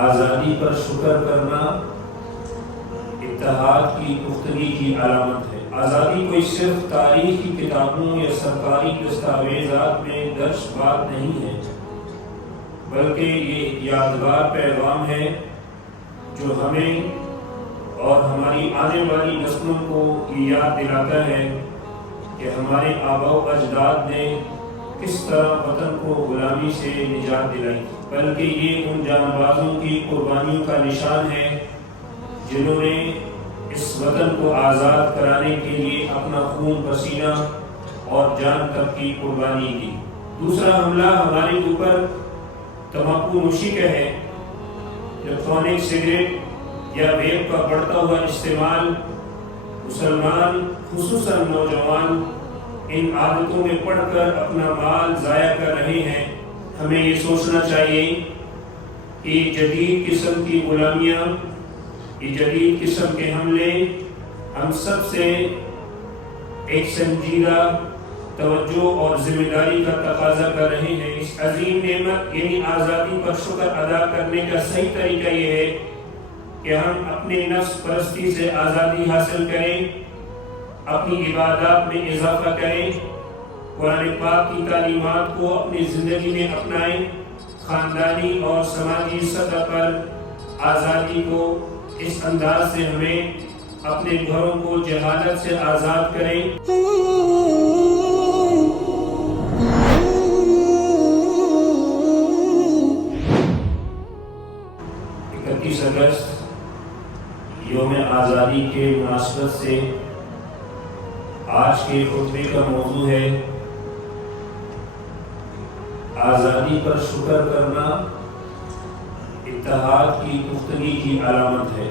آزادی پر شکر کرنا اتحاد کی پختگی کی علامت ہے۔ آزادی کوئی صرف تاریخی کتابوں یا سرکاری دستاویزات میں درج بات نہیں ہے، بلکہ یہ یادگار پیغام ہے جو ہمیں اور ہماری آنے والی نسلوں کو یہ یاد دلاتا ہے کہ ہمارے آباء و اجداد نے کس طرح وطن کو غلامی سے نجات دلائی، بلکہ یہ ان جانبازوں کی قربانیوں کا نشان ہے جنہوں نے اس وطن کو آزاد کرانے کے لیے اپنا خون پسینہ اور جان تک کی قربانی دی۔ دوسرا حملہ ہمارے اوپر تمباکو نوشی کا ہے۔ الیکٹرانک سگریٹ یا ویپ کا بڑھتا ہوا استعمال مسلمان خصوصاً نوجوان ان عادتوں میں پڑھ کر اپنا مال ضائع کر رہے ہیں۔ ہمیں یہ سوچنا چاہیے کہ جدید قسم کی غلامیاں، یہ جدید قسم کے حملے ہم سب سے ایک سنجیدہ توجہ اور ذمہ داری کا تقاضا کر رہے ہیں۔ اس عظیم نعمت یعنی آزادی پر شکر ادا کرنے کا صحیح طریقہ یہ ہے کہ ہم اپنے نفس پرستی سے آزادی حاصل کریں، اپنی عبادات میں اضافہ کریں، قرآن پاک کی تعلیمات کو اپنی زندگی میں اپنائیں، خاندانی اور سماجی سطح پر آزادی کو اس انداز سے ہمیں اپنے گھروں کو جہالت سے آزاد کریں۔ 31 اگست یوم آزادی کے مناسبت سے آج کے خطبے کا موضوع ہے آزادی پر شکر کرنا اتحاد کی پختگی کی علامت ہے۔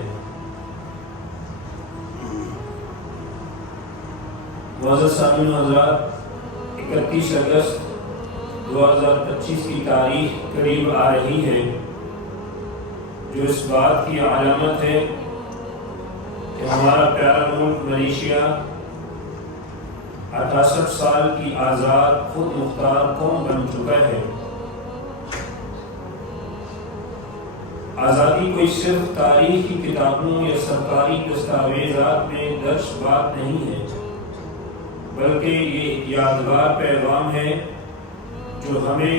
معزز سامعین حضرات، 31 اگست 2025 کی تاریخ قریب آ رہی ہے جو اس بات کی علامت ہے کہ ہمارا پیارا ملک ملیشیا 68 سال کی آزاد خود مختار قوم بن چکا ہے۔ آزادی کوئی صرف تاریخی کتابوں یا سرکاری دستاویزات میں درج بات نہیں ہے، بلکہ یہ یادگار پیغام ہے جو ہمیں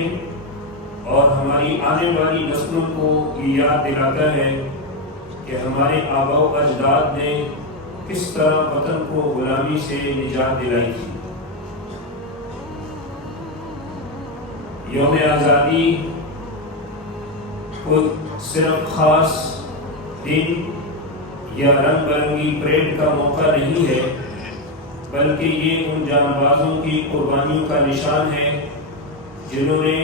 اور ہماری آنے والی نسلوں کو یہ یاد دلاتا ہے کہ ہمارے آباء و اجداد نے کس طرح وطن کو غلامی سے نجات دلائی تھی۔ یوم آزادی کوئی صرف خاص دن یا رنگ برنگی پریڈ کا موقع نہیں ہے، بلکہ یہ ان جانبازوں کی قربانیوں کا نشان ہے جنہوں نے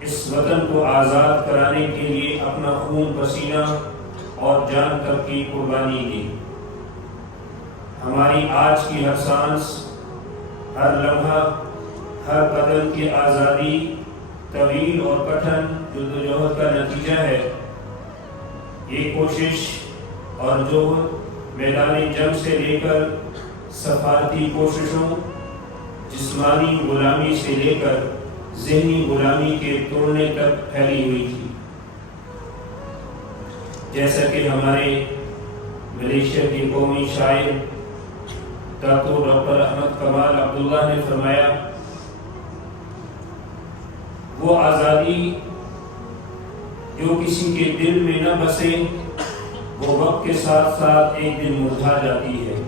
اس وطن کو آزاد کرانے کے لیے اپنا خون پسینہ اور جان تک کی قربانی دی۔ ہماری آج کی ہر سانس، ہر لمحہ، ہر قدم کی آزادی طویل اور کٹھن جدوجہد کا نتیجہ ہے۔ یہ کوشش اور جوہد میدان جنگ سے لے کر سفارتی کوششوں، جسمانی غلامی سے لے کر ذہنی غلامی کے توڑنے تک پھیلی ہوئی تھی۔ جیسا کہ ہمارے ملیشیا کے قومی شاعر ڈاکٹر احمد کمال عبداللہ نے فرمایا، وہ آزادی جو کسی کے دل میں نہ بسے وہ وقت کے ساتھ ساتھ ایک دن مرجھا جاتی ہے۔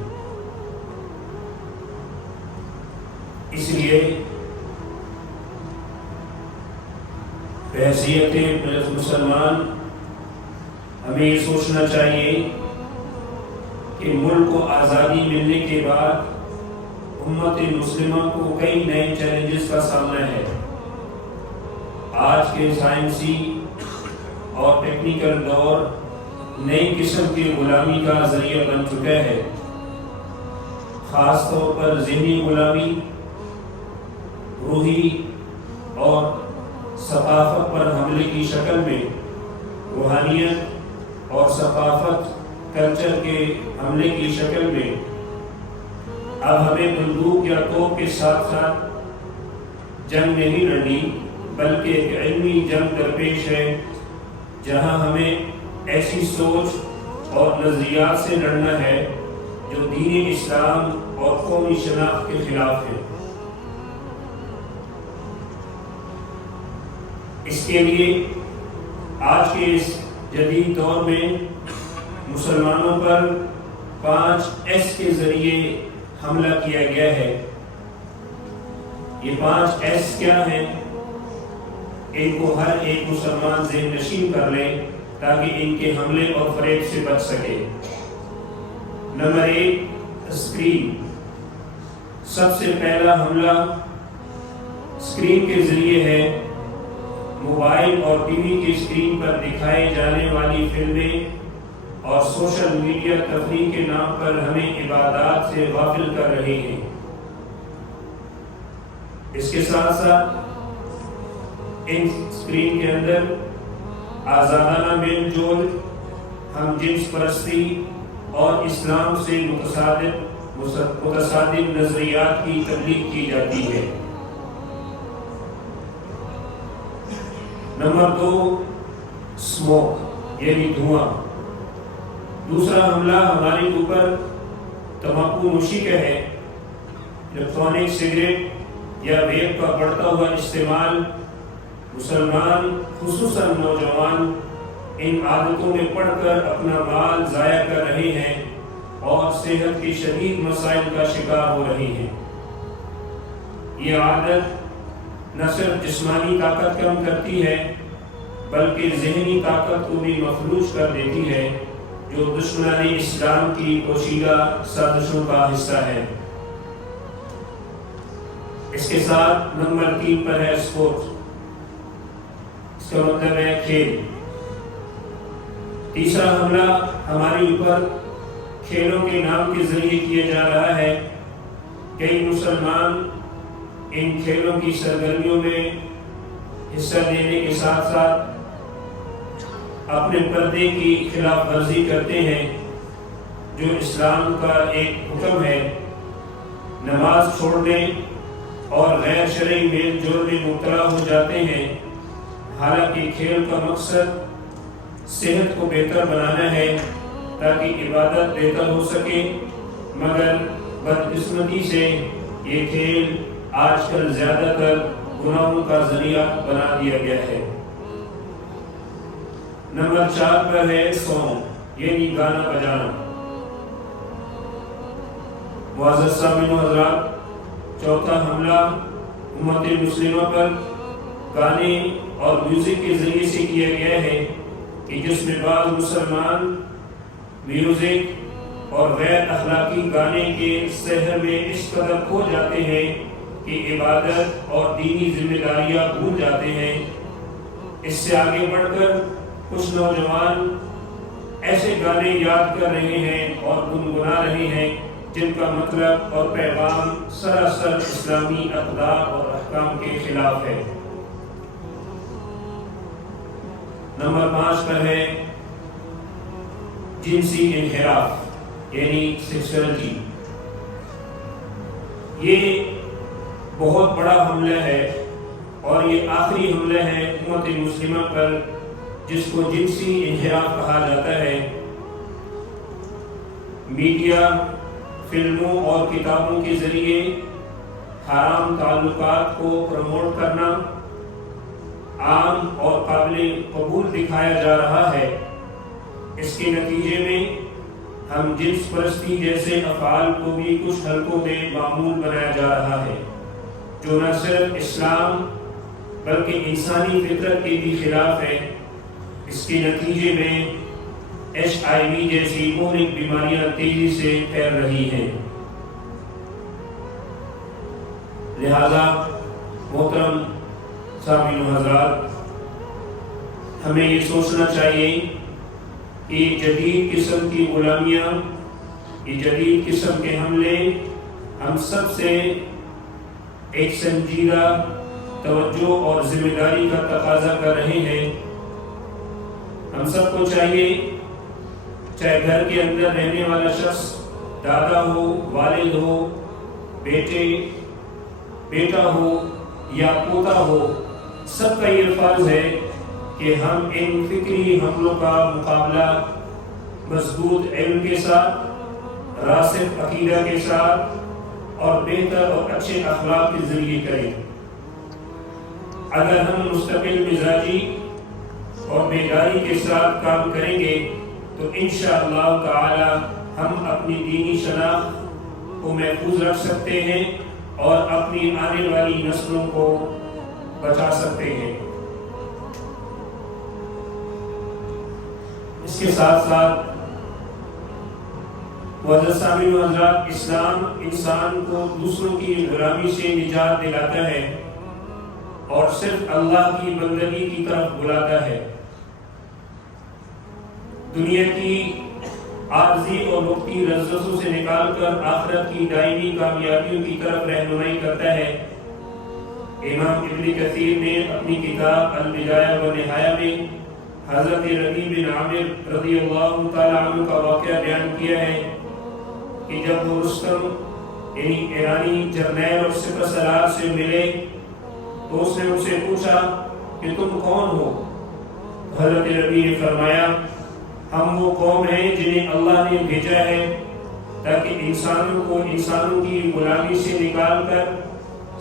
اس لیے بحیثیت مسلمان ہمیں یہ سوچنا چاہیے کہ ملک کو آزادی ملنے کے بعد امت مسلمہ کو کئی نئے چیلنجز کا سامنا ہے۔ آج کے سائنسی اور ٹیکنیکل دور نئی قسم کی غلامی کا ذریعہ بن چکا ہے، خاص طور پر ذہنی غلامی، روحی اور ثقافت پر حملے کی شکل میں، روحانیت اور ثقافت کلچر کے حملے کی شکل میں۔ اب ہمیں بندوق یا توپ کے ساتھ ساتھ جنگ نہیں لڑنی، بلکہ ایک علمی جنگ درپیش ہے جہاں ہمیں ایسی سوچ اور نظریات سے لڑنا ہے جو دین اسلام اور قومی شناخت کے خلاف ہے۔ اس کے لیے آج کے اس جدید دور میں مسلمانوں پر 5 ایس کے ذریعے حملہ کیا گیا ہے۔ یہ 5 ایس کیا ہیں؟ ان کو ہر ایک مسلمان ذہن نشین کر لے تاکہ ان کے حملے اور فریب سے بچ سکے۔ Number 1، screen. سب سے پہلا حملہ اسکرین کے ذریعے ہے۔ موبائل اور ٹی وی کی اسکرین پر دکھائی جانے والی فلمیں اور سوشل میڈیا تفریح کے نام پر ہمیں عبادات سے غافل کر رہے ہیں۔ اس کے ساتھ ساتھ ان اسکرین کے اندر آزادانہ میل جول، ہم جنس پرستی اور اسلام سے متصادم نظریات کی تبلیغ کی جاتی ہے۔ نمبر 2، اسموک یعنی دھواں۔ دوسرا حملہ ہمارے اوپر تمباکو نوشی کا ہے۔ الیکٹرانک سگریٹ یا ویپ کا بڑھتا ہوا استعمال، مسلمان خصوصاً نوجوان ان عادتوں میں پڑ کر اپنا مال ضائع کر رہے ہیں اور صحت کی شدید مسائل کا شکار ہو رہے ہیں۔ یہ عادت نہ صرف جسمانی طاقت کم کرتی ہے بلکہ ذہنی طاقت کو بھی مفلوج کر دیتی ہے، جو دشمنان اسلام کی پوشیدہ سازشوں کا حصہ ہے۔ اس کے ساتھ نمبر 3 پر ہے اسپورٹ۔ اس کا مطلب ہے کھیل۔ تیسرا حملہ ہمارے اوپر کھیلوں کے نام کے ذریعے کیا جا رہا ہے۔ کئی مسلمان ان کھیلوں کی سرگرمیوں میں حصہ لینے کے ساتھ ساتھ اپنے پردے کی خلاف ورزی کرتے ہیں، جو اسلام کا ایک حکم ہے۔ نماز چھوڑنے اور غیر شرعی میل جول میں مبتلا ہو جاتے ہیں، حالانکہ کھیل کا مقصد صحت کو بہتر بنانا ہے تاکہ عبادت بہتر ہو سکے، مگر بدقسمتی سے یہ کھیل آج کل زیادہ تر گناہوں کا ذریعہ بنا دیا گیا ہے۔ نمبر 4 پر ہے سانگ یعنی گانا بجانا۔ معزز سامعین و حضرات، چوتھا حملہ امت مسلمہ پر گانے اور میوزک کے ذریعے سے کیا گیا ہے کہ جس میں بعض مسلمان میوزک اور غیر اخلاقی گانے کے سحر میں اس قدر کھو جاتے ہیں کہ عبادت اور دینی ذمہ داریاں بھول جاتے ہیں۔ اس سے آگے بڑھ کر کچھ نوجوان ایسے گانے یاد کر رہے ہیں اور گنگنا رہے ہیں جن کا مطلب اور پیغام سراسر اسلامی اقدار اور احکام کے خلاف ہے۔ نمبر 5 پر ہے جنسی انحراف یعنی سیکسولیٹی۔ یہ بہت بڑا حملہ ہے اور یہ آخری حملہ ہے امت مسلمہ پر، جس کو جنسی انحراف کہا جاتا ہے۔ میڈیا، فلموں اور کتابوں کے ذریعے حرام تعلقات کو پروموٹ کرنا عام اور قابل قبول دکھایا جا رہا ہے۔ اس کے نتیجے میں ہم جنس پرستی جیسے افعال کو بھی کچھ حلقوں میں معمول بنایا جا رہا ہے، جو نہ صرف اسلام بلکہ انسانی فطرت کے بھی خلاف ہے۔ اس کے نتیجے میں HIV جیسی مہلک بیماریاں تیزی سے پھیل رہی ہیں۔ لہذا محترم سامعین و حضرات، ہمیں یہ سوچنا چاہیے کہ یہ جدید قسم کی غلامیاں، یہ جدید قسم کے حملے ہم سب سے ایک سنجیدہ توجہ اور ذمہ داری کا تقاضا کر رہے ہیں۔ ہم سب کو چاہیے، چاہے گھر کے اندر رہنے والا شخص دادا ہو، والد ہو، بیٹا ہو یا پوتا ہو، سب کا یہ فرض ہے کہ ہم ان فکری حملوں کا مقابلہ مضبوط علم کے ساتھ، راسخ عقیدہ کے ساتھ اور بہتر اور اچھے اخلاق کے ذریعے کریں۔ اگر ہم مستقل مزاجی اور بیداری کے ساتھ کام کریں گے تو انشاءاللہ تعالی ہم اپنی دینی شناخت کو محفوظ رکھ سکتے ہیں اور اپنی آنے والی نسلوں کو بچا سکتے ہیں۔ اس کے ساتھ ساتھ معزز سامعین و حضرات، اسلام انسان کو دوسروں کی غلامی سے نجات دلاتا ہے اور صرف اللہ کی بندگی کی طرف بلاتا ہے۔ دنیا کی عارضی اور وقتی لذتوں سے نکال کر آخرت کی دائمی کامیابیوں کی طرف رہنمائی کرتا ہے۔ امام ابن کثیر نے اپنی کتاب البدایہ و نہایہ میں حضرت ربیع بن عامر رضی اللہ تعالی عنہ کا واقعہ بیان کیا ہے کہ جب وہ رستم یعنی ایرانی جرنیل اور سپہ سالار سے ملے تو اس نے ان سے پوچھا کہ تم کون ہو؟ حضرت ربیع نے فرمایا، ہم وہ قوم ہیں جنہیں اللہ نے بھیجا ہے تاکہ انسانوں کو انسانوں کی غلامی سے نکال کر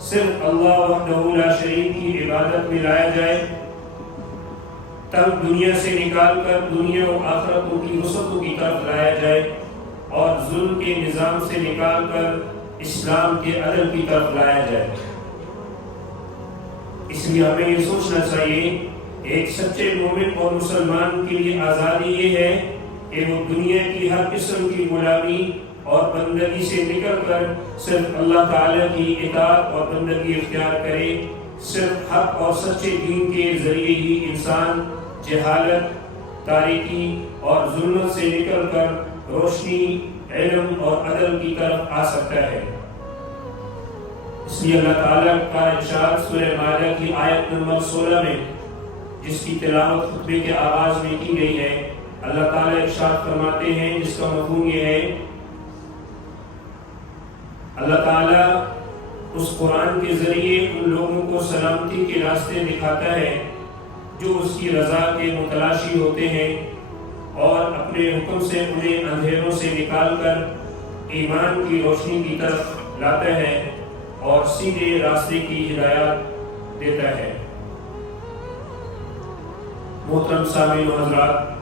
صرف اللہ وحدہ لا شریک کی عبادت میں لایا جائے، تب دنیا سے نکال کر دنیا و آخرتوں کی وسعتوں کی طرف لایا جائے اور ظلم کے نظام سے نکال کر اسلام کے عدل کی طرف لایا جائے۔ اس لیے ہمیں یہ سوچنا چاہیے ایک سچے مومن اور مسلمان کے لیے آزادی یہ ہے کہ وہ دنیا کی ہر قسم کی غلامی اور بندگی سے نکل کر صرف اللہ تعالیٰ کی اطاعت اور بندگی اختیار کرے۔ صرف حق اور سچے دین کے ذریعے ہی انسان جہالت، تاریکی اور ظلمت سے نکل کر روشنی، علم اور عدل کی طرف آ سکتا ہے۔ اس لیے اللہ تعالیٰ کا ارشاد سورہ مائدہ کی آیت نمبر 16 میں، جس کی تلاوت خطبے کے آغاز میں کی گئی ہے، اللہ تعالیٰ ارشاد فرماتے ہیں، جس کا مفہوم یہ ہے، اللہ تعالیٰ اس قرآن کے ذریعے ان لوگوں کو سلامتی کے راستے دکھاتا ہے جو اس کی رضا کے متلاشی ہوتے ہیں اور اپنے حکم سے انہیں اندھیروں سے نکال کر ایمان کی روشنی کی طرف لاتا ہے اور سیدھے راستے کی ہدایت دیتا ہے۔ محترم سامعین و حضرات،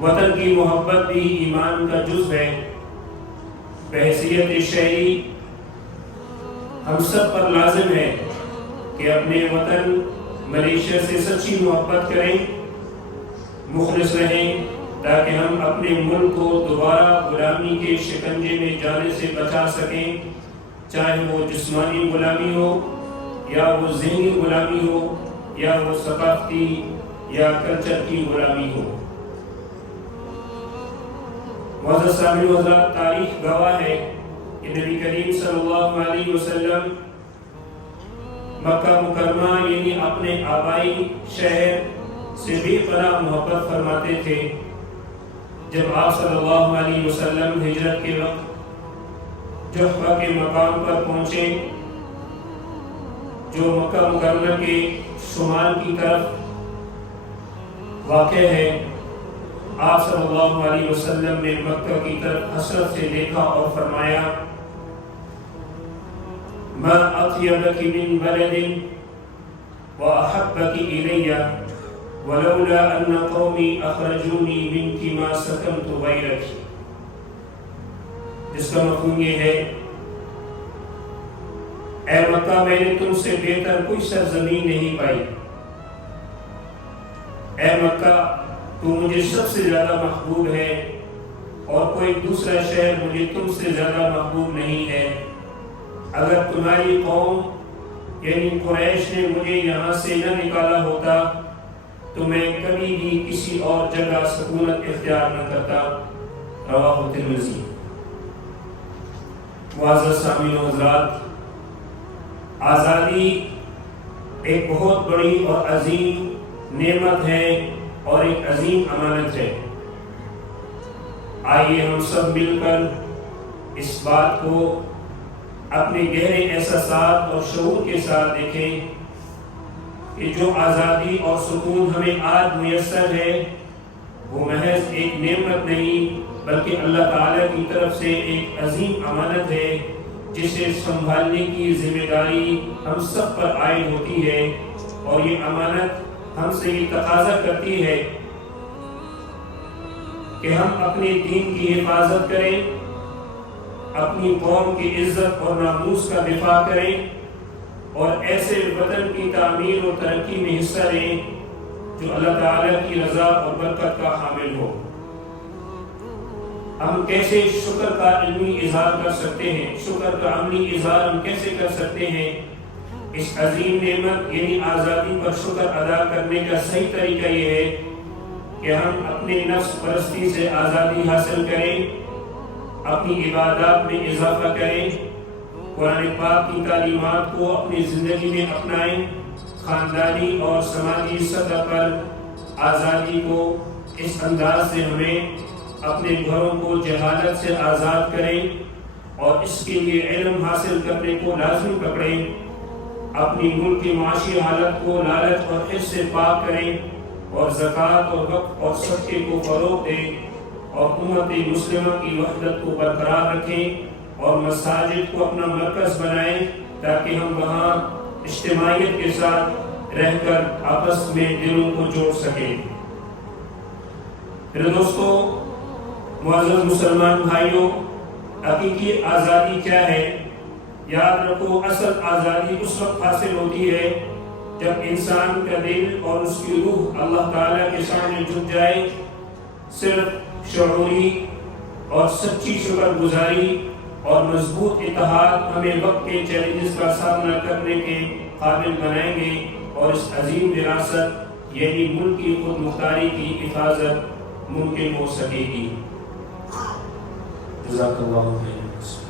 وطن کی محبت بھی ایمان کا جزو ہے۔ بحیثیت شہری ہم سب پر لازم ہے کہ اپنے وطن ملیشیا سے سچی محبت کریں، مخلص رہیں، تاکہ ہم اپنے ملک کو دوبارہ غلامی کے شکنجے میں جانے سے بچا سکیں، چاہے وہ جسمانی غلامی ہو یا وہ ذہنی غلامی ہو یا وہ ثقافتی یا کلچر کی غلامی ہو۔ معزز سامعین و حضرات، تاریخ گواہ ہے کہ نبی کریم صلی اللہ علیہ وسلم مکہ مکرمہ یعنی اپنے آبائی شہر سے بے پناہ محبت فرماتے تھے۔ جب آپ صلی اللہ علیہ وسلم ہجرت کے وقت جحفہ کے مقام پر پہنچے جو مکہ مکرمہ کے شمال کی طرف واقع ہے، آپ صلی اللہ علیہ وسلم نے مکہ کی طرف حسرت سے دیکھا اور فرمایا، ما اطیبک من بلد واحبک الی ولولا ان قومی اخرجونی منک ما سکنت غیرک، جس کا مفہوم یہ ہے، اے مکہ، میں نے تم سے بہتر کوئی سرزمین نہیں پائی۔ اے مکہ، تو مجھے سب سے زیادہ محبوب ہے اور کوئی دوسرا شہر مجھے تم سے زیادہ محبوب نہیں ہے۔ اگر تمہاری قوم یعنی قریش نے مجھے یہاں سے نہ نکالا ہوتا تو میں کبھی بھی کسی اور جگہ سکونت اختیار نہ کرتا۔ رواہ ترمذی۔ معزز سامعین و حضرات، آزادی ایک بہت بڑی اور عظیم نعمت ہے اور ایک عظیم امانت ہے۔ آئیے ہم سب مل کر اس بات کو اپنے گہرے احساسات اور شعور کے ساتھ دیکھیں کہ جو آزادی اور سکون ہمیں آج میسر ہے وہ محض ایک نعمت نہیں بلکہ اللہ تعالیٰ کی طرف سے ایک عظیم امانت ہے جسے سنبھالنے کی ذمہ داری ہم سب پر عائد ہوتی ہے، اور یہ امانت ہم سے یہ تقاضا کرتی ہے کہ ہم اپنے دین کی حفاظت کریں، اپنی قوم کی عزت اور ناموس کا دفاع کریں اور ایسے وطن کی تعمیر اور ترقی میں حصہ لیں جو اللہ تعالیٰ کی رضا اور برکت کا حامل ہو۔ ہم کیسے شکر کا علمی اظہار کر سکتے ہیں، شکر کا عملی اظہار ہم کیسے کر سکتے ہیں؟ اس عظیم نعمت یعنی آزادی پر شکر ادا کرنے کا صحیح طریقہ یہ ہے کہ ہم اپنے نفس پرستی سے آزادی حاصل کریں، اپنی عبادات میں اضافہ کریں، قرآن پاک کی تعلیمات کو اپنی زندگی میں اپنائیں، خاندانی اور سماجی سطح پر آزادی کو اس انداز سے ہمیں اپنے گھروں کو جہالت سے آزاد کریں اور اس کے لیے علم حاصل کرنے کو لازمی پکڑیں، اپنی ملک کی معاشی حالت کو لالچ اور حرص سے پاک کریں اور زکوٰۃ اور وقف اور صدقے کو فروغ دیں اور امت مسلمہ کی وحدت کو برقرار رکھیں اور مساجد کو اپنا مرکز بنائیں تاکہ ہم وہاں اجتماعیت کے ساتھ رہ کر آپس میں دلوں کو جوڑ سکیں۔ پھر دوستو، معزز مسلمان بھائیوں، حقیقی آزادی کیا ہے؟ یاد رکھو، اصل آزادی اس وقت حاصل ہوتی ہے جب انسان کا دل اور اس کی روح اللہ تعالیٰ کے سامنے جھک جائے، صرف شعوری اور سچی شکر گزاری اور مضبوط اتحاد ہمیں وقت کے چیلنجز کا سامنا کرنے کے قابل بنائیں گے اور اس عظیم وراثت یعنی ملک کی خود مختاری کی حفاظت ممکن ہو سکے گی۔ جزاک اللہ خیر۔